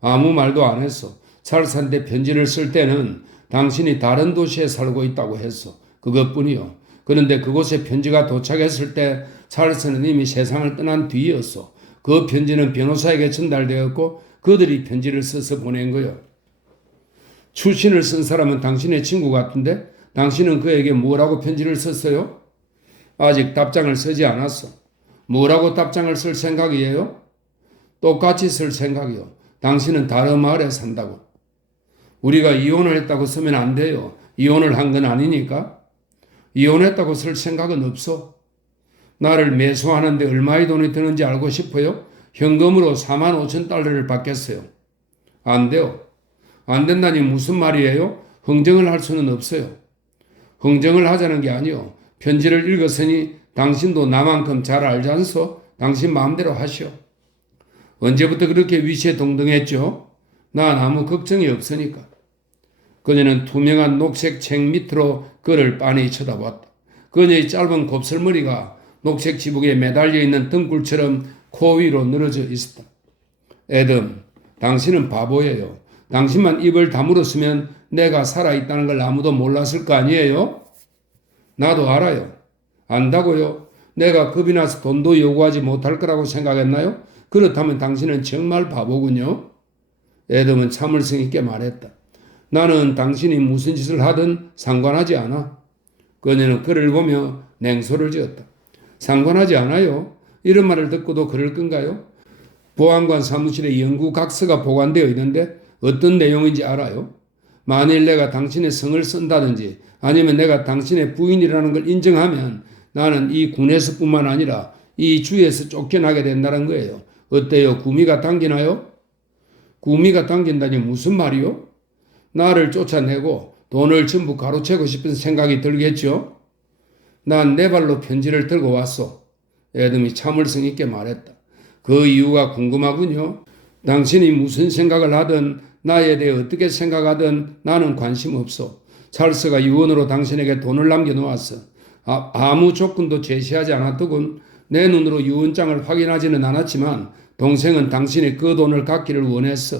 아무 말도 안 했어. 찰스한테 편지를 쓸 때는 당신이 다른 도시에 살고 있다고 했어. 그것뿐이요. 그런데 그곳에 편지가 도착했을 때 찰스는 이미 세상을 떠난 뒤이었어. 그 편지는 변호사에게 전달되었고 그들이 편지를 써서 보낸 거요. 추신을 쓴 사람은 당신의 친구 같은데 당신은 그에게 뭐라고 편지를 썼어요? 아직 답장을 쓰지 않았어. 뭐라고 답장을 쓸 생각이에요? 똑같이 쓸 생각이요. 당신은 다른 마을에 산다고. 우리가 이혼을 했다고 쓰면 안 돼요. 이혼을 한 건 아니니까. 이혼했다고 쓸 생각은 없어. 나를 매수하는데 얼마의 돈이 드는지 알고 싶어요? 현금으로 45,000달러를 받겠어요. 안 돼요. 안 된다니 무슨 말이에요? 흥정을 할 수는 없어요. 흥정을 하자는 게 아니요. 편지를 읽었으니 당신도 나만큼 잘 알지 않소? 당신 마음대로 하시오. 언제부터 그렇게 위체동등했죠? 난 아무 걱정이 없으니까. 그녀는 투명한 녹색 책 밑으로 그를 빤히 쳐다봤다. 그녀의 짧은 곱슬머리가 녹색 지붕에 매달려 있는 등굴처럼 코 위로 늘어져 있었다. 애덤, 당신은 바보예요. 당신만 입을 다물었으면 내가 살아있다는 걸 아무도 몰랐을 거 아니에요? 나도 알아요. 안다고요? 내가 겁이 나서 돈도 요구하지 못할 거라고 생각했나요? 그렇다면 당신은 정말 바보군요. 애덤은 참을성 있게 말했다. 나는 당신이 무슨 짓을 하든 상관하지 않아. 그녀는 그를 보며 냉소를 지었다. 상관하지 않아요? 이런 말을 듣고도 그럴 건가요? 보안관 사무실에 연구 각서가 보관되어 있는데 어떤 내용인지 알아요? 만일 내가 당신의 성을 쓴다든지 아니면 내가 당신의 부인이라는 걸 인정하면 나는 이 군에서뿐만 아니라 이 주에서 쫓겨나게 된다는 거예요. 어때요? 구미가 당기나요? 구미가 당긴다니 무슨 말이요? 나를 쫓아내고 돈을 전부 가로채고 싶은 생각이 들겠죠? 난 내 발로 편지를 들고 왔소. 애덤이 참을성 있게 말했다. 그 이유가 궁금하군요. 당신이 무슨 생각을 하든 나에 대해 어떻게 생각하든 나는 관심 없어. 찰스가 유언으로 당신에게 돈을 남겨놓았어. 아무 조건도 제시하지 않았더군. 내 눈으로 유언장을 확인하지는 않았지만 동생은 당신이 그 돈을 갖기를 원했어.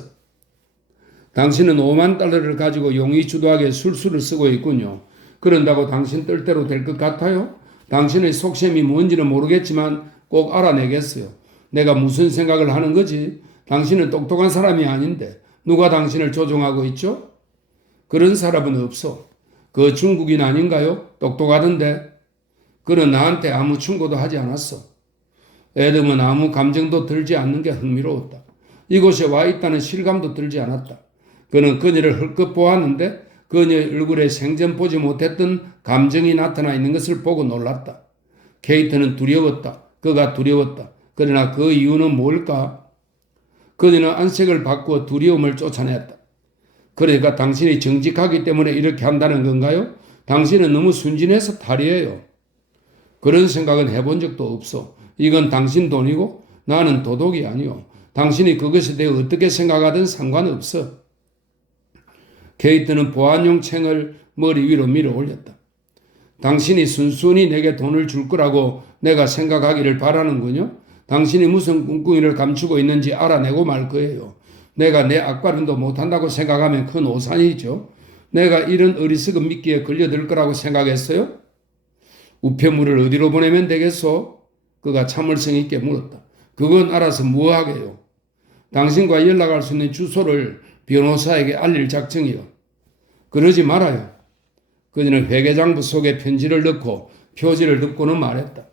당신은 5만 달러를 가지고 용의주도하게 술수를 쓰고 있군요. 그런다고 당신 뜻대로 될 것 같아요? 당신의 속셈이 뭔지는 모르겠지만 꼭 알아내겠어요. 내가 무슨 생각을 하는 거지? 당신은 똑똑한 사람이 아닌데 누가 당신을 조종하고 있죠? 그런 사람은 없어. 그 중국인 아닌가요? 똑똑하던데. 그는 나한테 아무 충고도 하지 않았어. 애덤은 아무 감정도 들지 않는 게 흥미로웠다. 이곳에 와 있다는 실감도 들지 않았다. 그는 그녀를 헐끗 보았는데 그녀의 얼굴에 생전 보지 못했던 감정이 나타나 있는 것을 보고 놀랐다. 케이트는 두려웠다. 그가 두려웠다. 그러나 그 이유는 뭘까? 그녀는 안색을 바꾸어 두려움을 쫓아냈다. 그러니까 당신이 정직하기 때문에 이렇게 한다는 건가요? 당신은 너무 순진해서 탈이에요. 그런 생각은 해본 적도 없어. 이건 당신 돈이고 나는 도둑이 아니오. 당신이 그것에 대해 어떻게 생각하든 상관없어. 케이트는 보안용 챙을 머리 위로 밀어 올렸다. 당신이 순순히 내게 돈을 줄 거라고 내가 생각하기를 바라는군요. 당신이 무슨 꿍꿍이를 감추고 있는지 알아내고 말 거예요. 내가 내 악발음도 못한다고 생각하면 큰 오산이죠. 내가 이런 어리석은 미끼에 걸려들 거라고 생각했어요? 우편물을 어디로 보내면 되겠소? 그가 참을성 있게 물었다. 그건 알아서 뭐 하게요? 당신과 연락할 수 있는 주소를 변호사에게 알릴 작정이요. 그러지 말아요. 그녀는 회계장부 속에 편지를 넣고 표지를 덮고는 말했다.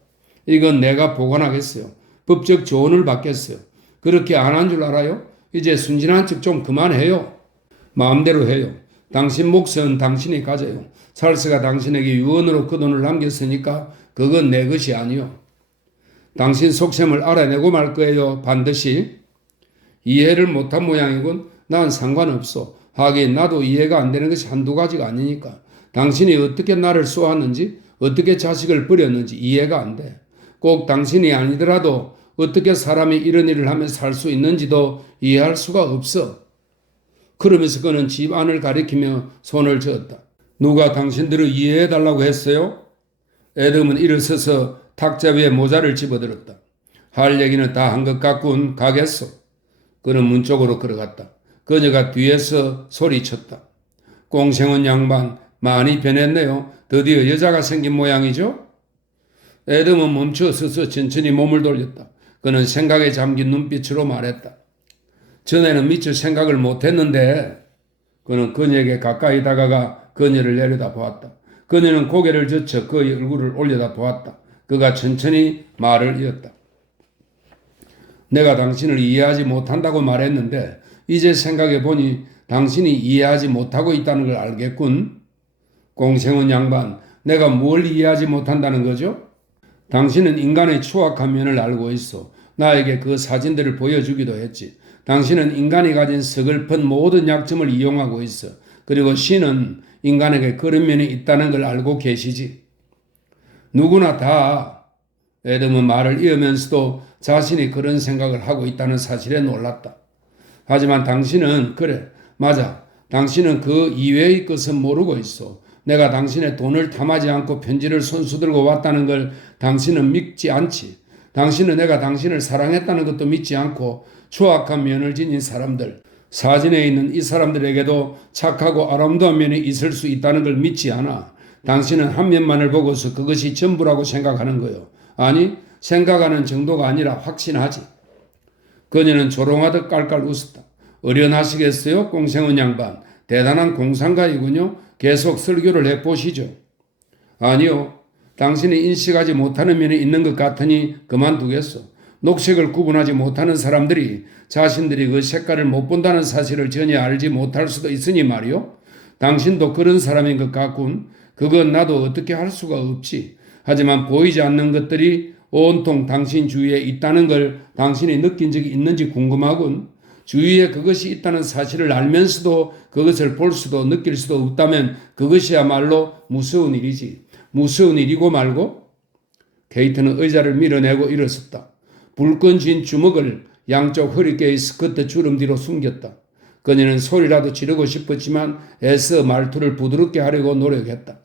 이건 내가 보관하겠어요. 법적 조언을 받겠어요. 그렇게 안 한 줄 알아요? 이제 순진한 척 좀 그만해요. 마음대로 해요. 당신 몫은 당신이 가져요. 찰스가 당신에게 유언으로 그 돈을 남겼으니까 그건 내 것이 아니요. 당신 속셈을 알아내고 말 거예요. 반드시. 이해를 못한 모양이군. 난 상관없어. 하긴 나도 이해가 안 되는 것이 한두 가지가 아니니까. 당신이 어떻게 나를 쏘았는지, 어떻게 자식을 버렸는지 이해가 안 돼. 꼭 당신이 아니더라도 어떻게 사람이 이런 일을 하며 살 수 있는지도 이해할 수가 없어. 그러면서 그는 집 안을 가리키며 손을 저었다. 누가 당신들을 이해해달라고 했어요? 애덤은 일어서서 탁자 위에 모자를 집어들었다. 할 얘기는 다 한 것 같군. 가겠소. 그는 문 쪽으로 걸어갔다. 그녀가 뒤에서 소리쳤다. 꽁생은 양반 많이 변했네요. 드디어 여자가 생긴 모양이죠? 애덤은 멈춰서서 천천히 몸을 돌렸다. 그는 생각에 잠긴 눈빛으로 말했다. 전에는 미처 생각을 못했는데. 그는 그녀에게 가까이 다가가 그녀를 내려다보았다. 그녀는 고개를 젖혀 그의 얼굴을 올려다보았다. 그가 천천히 말을 이었다. 내가 당신을 이해하지 못한다고 말했는데 이제 생각해보니 당신이 이해하지 못하고 있다는 걸 알겠군. 공생은 양반, 내가 뭘 이해하지 못한다는 거죠? 당신은 인간의 추악한 면을 알고 있어. 나에게 그 사진들을 보여주기도 했지. 당신은 인간이 가진 서글픈 모든 약점을 이용하고 있어. 그리고 신은 인간에게 그런 면이 있다는 걸 알고 계시지. 누구나 다. 애덤은 말을 이으면서도 자신이 그런 생각을 하고 있다는 사실에 놀랐다. 하지만 당신은 그래, 맞아. 당신은 그 이외의 것은 모르고 있어. 내가 당신의 돈을 탐하지 않고 편지를 손수 들고 왔다는 걸 당신은 믿지 않지. 당신은 내가 당신을 사랑했다는 것도 믿지 않고 추악한 면을 지닌 사람들, 사진에 있는 이 사람들에게도 착하고 아름다운 면이 있을 수 있다는 걸 믿지 않아. 당신은 한 면만을 보고서 그것이 전부라고 생각하는 거요. 아니, 생각하는 정도가 아니라 확신하지. 그녀는 조롱하듯 깔깔 웃었다. 어련하시겠어요? 꽁생은 양반. 대단한 공상가이군요. 계속 설교를 해보시죠. 아니요. 당신이 인식하지 못하는 면이 있는 것 같으니 그만두겠어. 녹색을 구분하지 못하는 사람들이 자신들이 그 색깔을 못 본다는 사실을 전혀 알지 못할 수도 있으니 말이요. 당신도 그런 사람인 것 같군. 그건 나도 어떻게 할 수가 없지. 하지만 보이지 않는 것들이 온통 당신 주위에 있다는 걸 당신이 느낀 적이 있는지 궁금하군. 주위에 그것이 있다는 사실을 알면서도 그것을 볼 수도 느낄 수도 없다면 그것이야말로 무서운 일이지. 무서운 일이고 말고. 케이트는 의자를 밀어내고 일어섰다. 불끈 쥔 주먹을 양쪽 허리깨의 스커트 주름 뒤로 숨겼다. 그녀는 소리라도 지르고 싶었지만 애써 말투를 부드럽게 하려고 노력했다.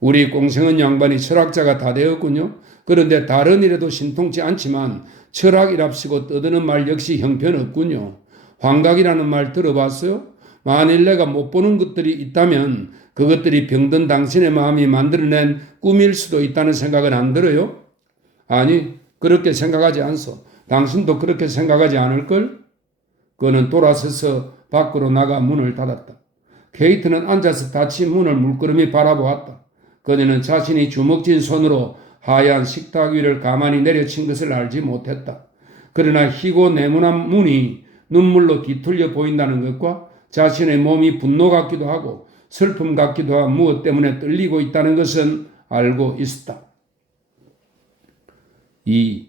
우리 꽁생은 양반이 철학자가 다 되었군요. 그런데 다른 일에도 신통치 않지만 철학이랍시고 떠드는 말 역시 형편없군요. 환각이라는 말 들어봤어요? 만일 내가 못 보는 것들이 있다면 그것들이 병든 당신의 마음이 만들어낸 꿈일 수도 있다는 생각은 안 들어요? 아니, 그렇게 생각하지 않소. 당신도 그렇게 생각하지 않을걸? 그는 돌아서서 밖으로 나가 문을 닫았다. 케이트는 앉아서 닫힌 문을 물끄러미 바라보았다. 그녀는 자신이 주먹진 손으로 하얀 식탁 위를 가만히 내려친 것을 알지 못했다. 그러나 희고 네모난 문이 눈물로 뒤틀려 보인다는 것과 자신의 몸이 분노 같기도 하고 슬픔 같기도 한 무엇 때문에 떨리고 있다는 것은 알고 있었다. 2.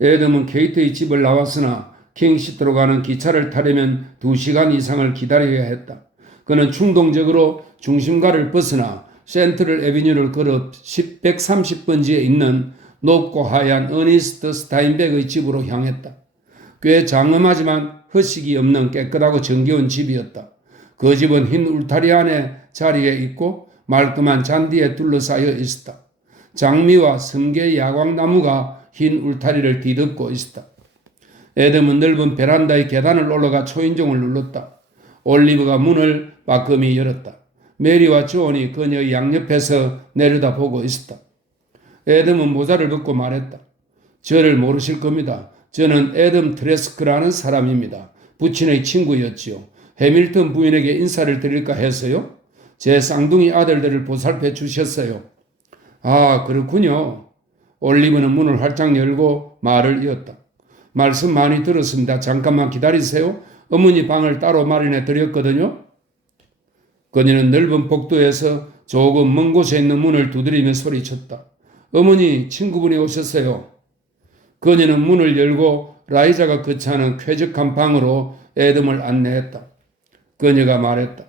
애덤은 케이트의 집을 나왔으나 킹시트로 가는 기차를 타려면 2시간 이상을 기다려야 했다. 그는 충동적으로 중심가를 벗어나 센트럴 애비뉴를 걸어 130번지에 있는 높고 하얀 어니스트 스타인백의 집으로 향했다. 꽤 장엄하지만 허식이 없는 깨끗하고 정겨운 집이었다. 그 집은 흰 울타리 안에 자리에 있고 말끔한 잔디에 둘러싸여 있었다. 장미와 성게 야광나무가 흰 울타리를 뒤덮고 있었다. 애덤은 넓은 베란다의 계단을 올라가 초인종을 눌렀다. 올리브가 문을 빠끔히 열었다. 메리와 존이 그녀의 양옆에서 내려다보고 있었다. 애덤은 모자를 벗고 말했다. 저를 모르실 겁니다. 저는 애덤 트레스크라는 사람입니다. 부친의 친구였지요. 해밀턴 부인에게 인사를 드릴까 해서요. 제 쌍둥이 아들들을 보살펴 주셨어요. 아, 그렇군요. 올리브는 문을 활짝 열고 말을 이었다. 말씀 많이 들었습니다. 잠깐만 기다리세요. 어머니 방을 따로 마련해 드렸거든요. 그녀는 넓은 복도에서 조금 먼 곳에 있는 문을 두드리며 소리쳤다. 어머니, 친구분이 오셨어요. 그녀는 문을 열고 라이자가 거처하는 쾌적한 방으로 애덤을 안내했다. 그녀가 말했다.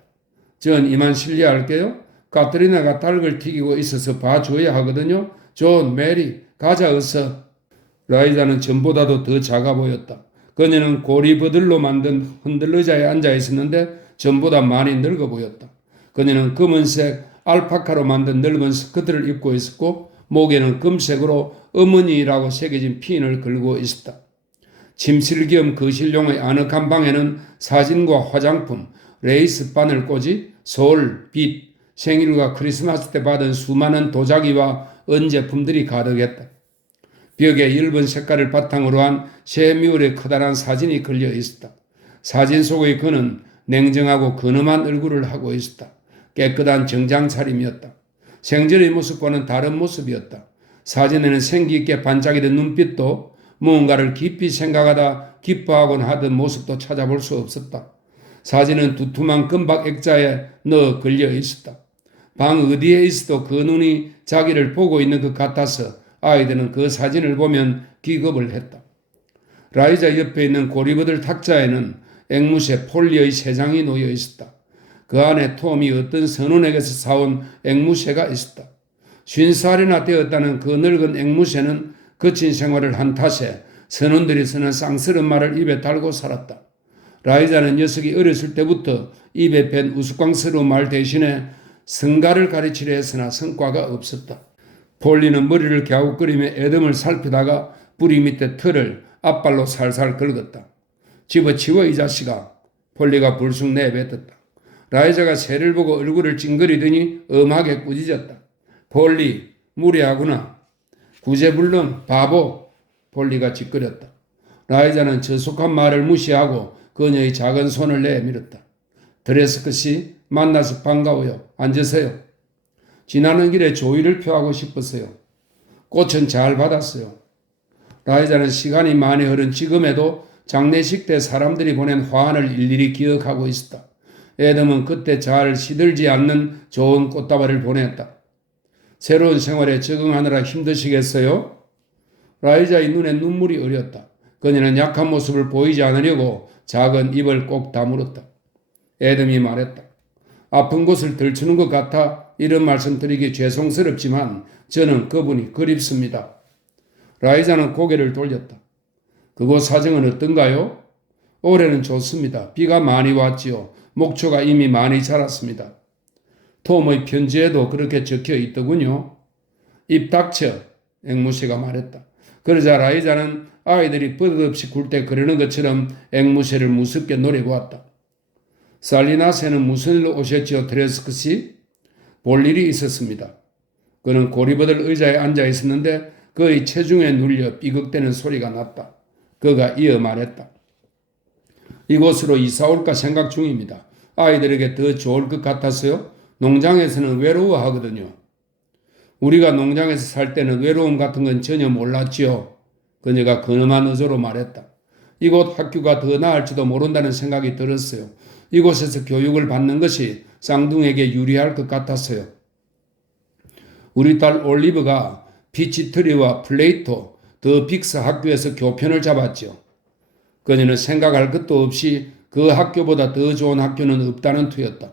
전 이만 실례할게요. 카트리나가 닭을 튀기고 있어서 봐줘야 하거든요. 존, 메리, 가자 어서. 라이자는 전보다도 더 작아 보였다. 그녀는 고리버들로 만든 흔들의자에 앉아 있었는데 전보다 많이 늙어 보였다. 그녀는 검은색 알파카로 만든 넓은 스커트를 입고 있었고 목에는 금색으로 어머니라고 새겨진 핀을 걸고 있었다. 침실 겸 거실용의 아늑한 방에는 사진과 화장품, 레이스 바늘꽂이, 솔, 빛, 생일과 크리스마스 때 받은 수많은 도자기와 은제품들이 가득했다. 벽에 엷은 색깔을 바탕으로 한 새 뮤울의 커다란 사진이 걸려 있었다. 사진 속의 그는 냉정하고 근엄한 얼굴을 하고 있었다. 깨끗한 정장 차림이었다. 생전의 모습과는 다른 모습이었다. 사진에는 생기 있게 반짝이던 눈빛도 무언가를 깊이 생각하다 기뻐하곤 하던 모습도 찾아볼 수 없었다. 사진은 두툼한 금박 액자에 넣어 걸려 있었다. 방 어디에 있어도 그 눈이 자기를 보고 있는 것 같아서 아이들은 그 사진을 보면 기겁을 했다. 라이자 옆에 있는 고리버들 탁자에는 앵무새 폴리의 세 장이 놓여 있었다. 그 안에 톰이 어떤 선원에게서 사온 앵무새가 있었다. 50살이나 되었다는 그 늙은 앵무새는 거친 생활을 한 탓에 선원들이 쓰는 쌍스러운 말을 입에 달고 살았다. 라이자는 녀석이 어렸을 때부터 입에 밴 우스꽝스러운 말 대신에 성가를 가르치려 했으나 성과가 없었다. 폴리는 머리를 갸웃거리며 애덤을 살피다가 뿌리 밑에 털을 앞발로 살살 긁었다. 집어치워 이 자식아. 폴리가 불쑥 내뱉었다. 라이자가 새를 보고 얼굴을 찡그리더니 엄하게 꾸짖었다. 폴리, 무례하구나. 구제불능, 바보. 폴리가 짓거렸다. 라이자는 저속한 말을 무시하고 그녀의 작은 손을 내밀었다. 드레스컷이 만나서 반가워요. 앉으세요. 지나는 길에 조의를 표하고 싶었어요. 꽃은 잘 받았어요. 라이자는 시간이 많이 흐른 지금에도 장례식 때 사람들이 보낸 화환을 일일이 기억하고 있었다. 애덤은 그때 잘 시들지 않는 좋은 꽃다발을 보냈다. 새로운 생활에 적응하느라 힘드시겠어요? 라이자의 눈에 눈물이 어렸다. 그녀는 약한 모습을 보이지 않으려고 작은 입을 꼭 다물었다. 애덤이 말했다. 아픈 곳을 들추는 것 같아 이런 말씀 드리기 죄송스럽지만 저는 그분이 그립습니다. 라이자는 고개를 돌렸다. 그곳 사정은 어떤가요? 올해는 좋습니다. 비가 많이 왔지요. 목초가 이미 많이 자랐습니다. 톰의 편지에도 그렇게 적혀 있더군요. 입 닥쳐, 앵무새가 말했다. 그러자 라이자는 아이들이 버릇없이 굴 때 그러는 것처럼 앵무새를 무섭게 노려보았다. 살리나세는 무슨 일로 오셨지요, 드레스컷이? 볼 일이 있었습니다. 그는 고리버들 의자에 앉아 있었는데 그의 체중에 눌려 삐걱대는 소리가 났다. 그가 이어 말했다. 이곳으로 이사 올까 생각 중입니다. 아이들에게 더 좋을 것 같아서요. 농장에서는 외로워하거든요. 우리가 농장에서 살 때는 외로움 같은 건 전혀 몰랐지요. 그녀가 근엄한 어조로 말했다. 이곳 학교가 더 나을지도 모른다는 생각이 들었어요. 이곳에서 교육을 받는 것이 쌍둥이에게 유리할 것 같았어요. 우리 딸 올리브가 피치트리와 플레이토, 더 빅스 학교에서 교편을 잡았죠. 그녀는 생각할 것도 없이 그 학교보다 더 좋은 학교는 없다는 투였다.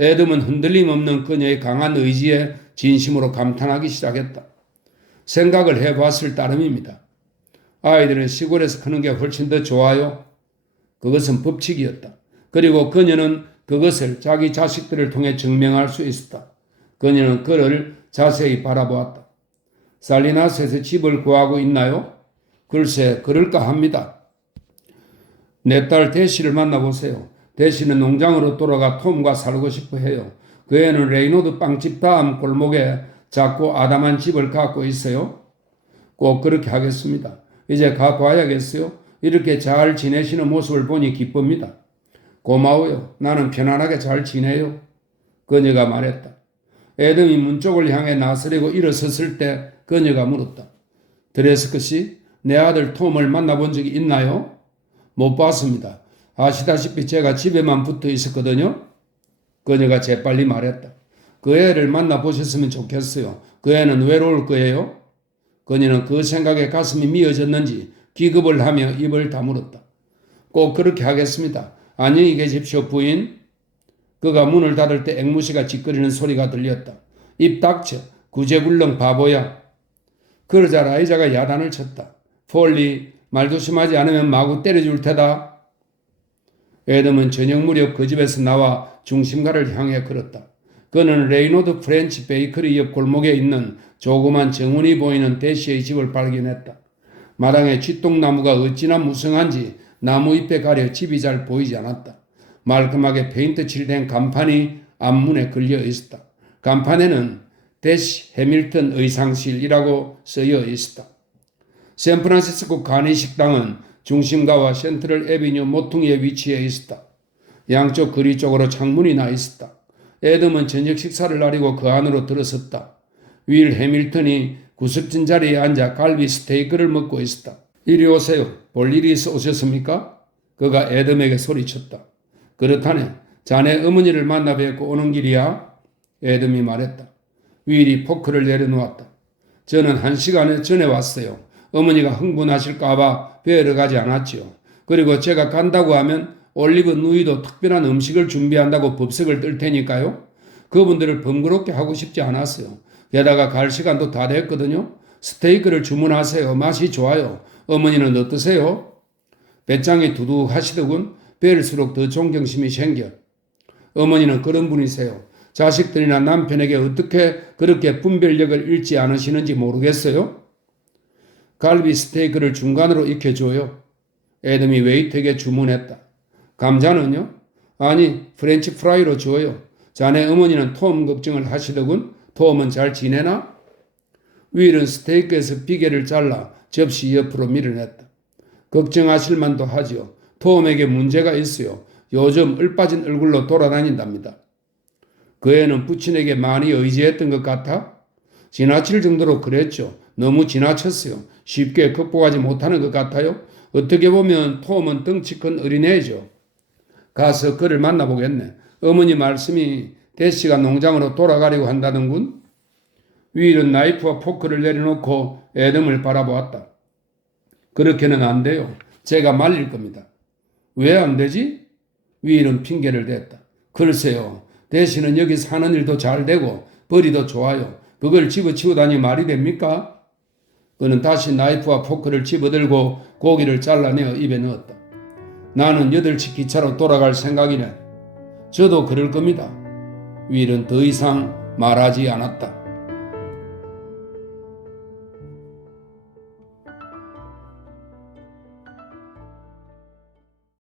애덤은 흔들림 없는 그녀의 강한 의지에 진심으로 감탄하기 시작했다. 생각을 해봤을 따름입니다. 아이들은 시골에서 크는 게 훨씬 더 좋아요. 그것은 법칙이었다. 그리고 그녀는 그것을 자기 자식들을 통해 증명할 수 있었다. 그녀는 그를 자세히 바라보았다. 살리나스에서 집을 구하고 있나요? 글쎄, 그럴까 합니다. 내 딸 데시를 만나보세요. 데시는 농장으로 돌아가 톰과 살고 싶어 해요. 그 애는 레이노드 빵집 다음 골목에 작고 아담한 집을 갖고 있어요. 꼭 그렇게 하겠습니다. 이제 가봐야겠어요. 이렇게 잘 지내시는 모습을 보니 기쁩니다. 고마워요. 나는 편안하게 잘 지내요. 그녀가 말했다. 애덤이 문 쪽을 향해 나서려고 일어섰을 때 그녀가 물었다. 드레스컷이 내 아들 톰을 만나본 적이 있나요? 못 봤습니다. 아시다시피 제가 집에만 붙어 있었거든요. 그녀가 재빨리 말했다. 그 애를 만나보셨으면 좋겠어요. 그 애는 외로울 거예요. 그녀는 그 생각에 가슴이 미어졌는지 기겁을 하며 입을 다물었다. 꼭 그렇게 하겠습니다. 안녕히 계십시오, 부인. 그가 문을 닫을 때 앵무새가 짖거리는 소리가 들렸다. 입 닥쳐. 구제불능 바보야. 그러자 라이자가 야단을 쳤다. 폴리, 말 조심하지 않으면 마구 때려줄 테다. 애덤은 저녁 무렵 그 집에서 나와 중심가를 향해 걸었다. 그는 레이노드 프렌치 베이커리 옆 골목에 있는 조그만 정원이 보이는 대시의 집을 발견했다. 마당에 쥐똥나무가 어찌나 무성한지 나무 잎에 가려 집이 잘 보이지 않았다. 말끔하게 페인트 칠된 간판이 앞문에 걸려 있었다. 간판에는 대시 해밀턴 의상실이라고 쓰여 있었다. 샌프란시스코 가니 식당은 중심가와 센트럴 에비뉴 모퉁이에 위치해 있었다. 양쪽 거리 쪽으로 창문이 나 있었다. 애덤은 저녁 식사를 나리고 그 안으로 들어섰다. 윌 해밀턴이 구석진 자리에 앉아 갈비 스테이크를 먹고 있었다. 이리 오세요. 볼 일이 있어 오셨습니까? 그가 애덤에게 소리쳤다. 그렇다네. 자네 어머니를 만나 뵙고 오는 길이야? 애덤이 말했다. 윌이 포크를 내려놓았다. 저는 1시간 전에 왔어요. 어머니가 흥분하실까봐 뵈러 가지 않았지요. 그리고 제가 간다고 하면 올리브 누이도 특별한 음식을 준비한다고 법석을 뜰 테니까요. 그분들을 번거롭게 하고 싶지 않았어요. 게다가 갈 시간도 다 됐거든요. 스테이크를 주문하세요. 맛이 좋아요. 어머니는 어떠세요? 배짱이 두둑하시더군. 뵐수록 더 존경심이 생겨. 어머니는 그런 분이세요. 자식들이나 남편에게 어떻게 그렇게 분별력을 잃지 않으시는지 모르겠어요. 갈비 스테이크를 중간으로 익혀줘요. 애덤이 웨이터에게 주문했다. 감자는요? 아니, 프렌치 프라이로 줘요. 자네 어머니는 톰 걱정을 하시더군. 톰은 잘 지내나? 윌은 스테이크에서 비계를 잘라 접시 옆으로 밀어냈다. 걱정하실 만도 하지요. 톰에게 문제가 있어요. 요즘 을빠진 얼굴로 돌아다닌답니다. 그 애는 부친에게 많이 의지했던 것 같아? 지나칠 정도로 그랬죠. 너무 지나쳤어요. 쉽게 극복하지 못하는 것 같아요. 어떻게 보면 톰은 덩치 큰 어린애죠. 가서 그를 만나보겠네. 어머니 말씀이 대시가 농장으로 돌아가려고 한다는군. 윌은 나이프와 포크를 내려놓고 애덤을 바라보았다. 그렇게는 안 돼요. 제가 말릴 겁니다. 왜 안 되지? 윌은 핑계를 댔다. 글쎄요. 대신은 여기 사는 일도 잘 되고 벌이도 좋아요. 그걸 집어치우다니 말이 됩니까? 그는 다시 나이프와 포크를 집어들고 고기를 잘라내어 입에 넣었다. 나는 8시 기차로 돌아갈 생각이네. 저도 그럴 겁니다. 윌은 더 이상 말하지 않았다.